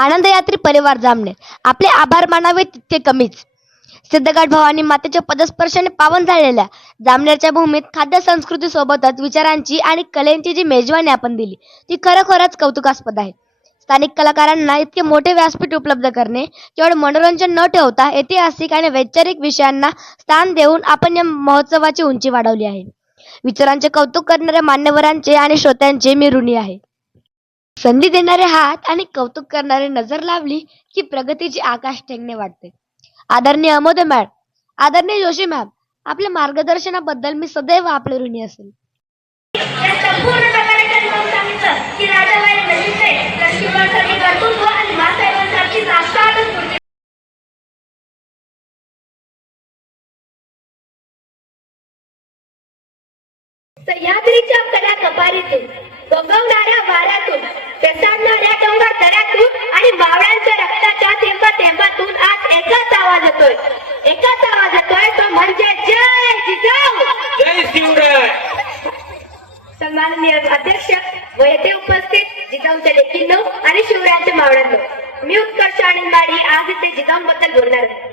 आनंदयात्री परिवार जामनेर आपले आभार मानावे तितके कमीच. सिद्धगड भवानी मातेच्या पदस्पर्शाने पावन झालेल्या जामनेरच्या भूमीत खाद्य संस्कृती सोबतच विचारांची आणि कलेची जी मेजवानी आपण दिली ती खरोखरच कौतुकास्पद आहे. स्थानिक कलाकारांना इतके मोठे व्यासपीठ उपलब्ध करणे केवळ मनोरंजन न ठेवता ऐतिहासिक आणि वैचारिक विषयांना स्थान देऊन आपण या महोत्सवाची उंची वाढवली आहे. विचारांचे कौतुक करणाऱ्या मान्यवरांचे आणि श्रोत्यांचे मी ऋणी आहे. संधी देणारे हात आणि कौतुक करणारे नजर लावली की प्रगतीची आकाश ठेंगणे वाटते. आदरणीय अमोदे मॅडम, आदरणीय जोशी मॅम, आपल्या मार्गदर्शनाबद्दल मी सदैव आपले ऋणी असेल. सह्याद्रीच्या कड्या कपारीतून गंगवणाऱ्या वाऱ्यातून पेसाडणाऱ्या डोंगर दऱ्यातून आणि मावळ्यांच्या रक्ताच्या थेंबातून आज एकच आवाज येतोय तो म्हणजे जय जिजाऊ. जय शिवराय. सन्माननीय अध्यक्ष व येथे उपस्थित जिजाऊच्या लेकींनो आणि शिवरायांच्या मावळ्यांनो, मी उत्कर्ष आनंदवाडी आज इथे जिजाऊंबद्दल बोलणार आहे.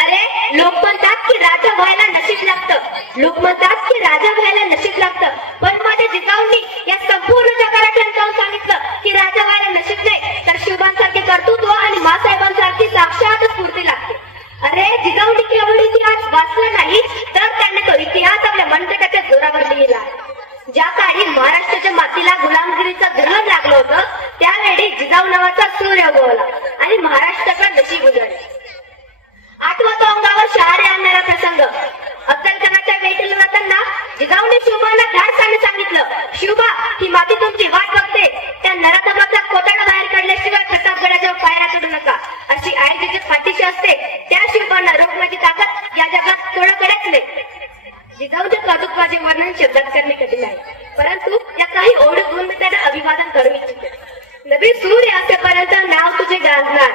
अरे, लोक म्हणतात की राजा व्हायला नशीब लागतं, पण माझ्या जिजाऊंनी या संपूर्ण जगाला ठणकावून सांगितलं की राजा व्हायला नशीब नाही तर शिवबांसारखे कर्तृत्व आणि मासाहेबांसारखी साक्षात स्फूर्ती लागते. अरे, जिजाऊंनी केवळ इतिहास वाचला नाही तर त्यांनी तो इतिहास आपल्या मनगटाच्या जोरावर लिहिला. ज्या काळी महाराष्ट्राच्या मातीला गुलामगिरीचं ग्रहण लागलं होतं त्यावेळी जिजाऊ नावाचा सूर्य उगवला आणि महाराष्ट्राचं नशीब उजळले. आठवतो अंगावर शहारे आणणारा प्रसंग. अफजलखानाच्या वेटीला जाताना जिजाऊने शिवबांना धाडसाने सांगितलं, शिवबा, ही माती तुमची वाट बघते. त्या नराधमाचा कोटाडा बाहेर काढल्याशिवाय प्रतापगडाच्या पायऱ्या चढू नका. अशी आईची फाटीशी असते त्या शिवबांना रोखण्याची ताकद या जगात कोणाकडेच नाही. जिजाऊच्या कौतुकाचे वर्णन शब्दात करणे कठीण आहे, परंतु या काही ओढ गुण त्यांना अभिवादन करू इच्छिते. नवी सूर्य असेपर्यंत नाव तुझे गाजणार,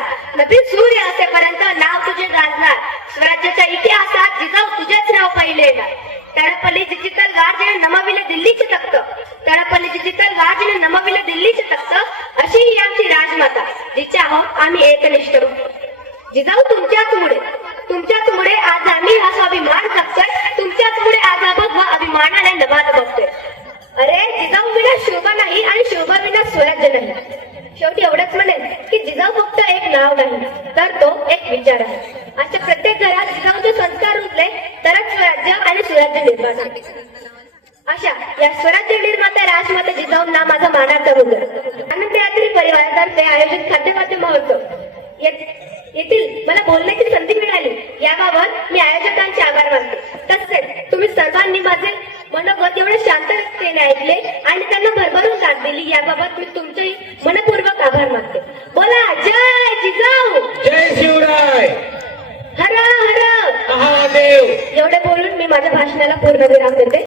स्वराज्याच्या इतिहासात जिजाऊ तुझेच नाव पहिले येणार. तळपल्ली डिजिटल गार्डने नमविले दिल्लीचे तख्त, अशी ही आमची राजमाता जिच्या आहोत आम्ही एकनिष्ठ. जिजाऊ तुमच्याचमुळे आज आम्ही हा स्वाभिमान जगतोय, तुमच्याचमुळे आज आपण व अभिमानाने नभात बघतोय. अरे, जिजाऊ विना शोभा नाही आणि शोभा विना स्वराज्य नाही. शेवटी एवढंच म्हणेन की जिजाऊ फक्त एक नाव नाही तर तो एक विचार आहे. अशा प्रत्येक घरात जिजाऊचे संस्कार रुजले तरच स्वराज्य आणि सुराज्य निर्माण झाले. अशा या स्वराज्य निर्माता राजमाता जिजाऊंना माझा मानाचा मुद्रा. आनंदयात्री परिवारातर्फे आयोजित खाद्यवाद्य महोत्सव येथील मला बोलण्याची संधी मिळाली याबाबत मी आयोजकांचे आभार मानते. तसेच तुम्ही सर्वांनी माझे मनोगत एवढे शांततेने ऐकले आणि त्यांना भरभरून साथ दिली याबाबत मी तुमचेही मनपूर्वक आभार मानते. बोला जय जिजाऊ, जय शिवराय, हर हर महादेव. एवढे बोलून मी माझ्या भाषणाला पूर्ण विराम देते.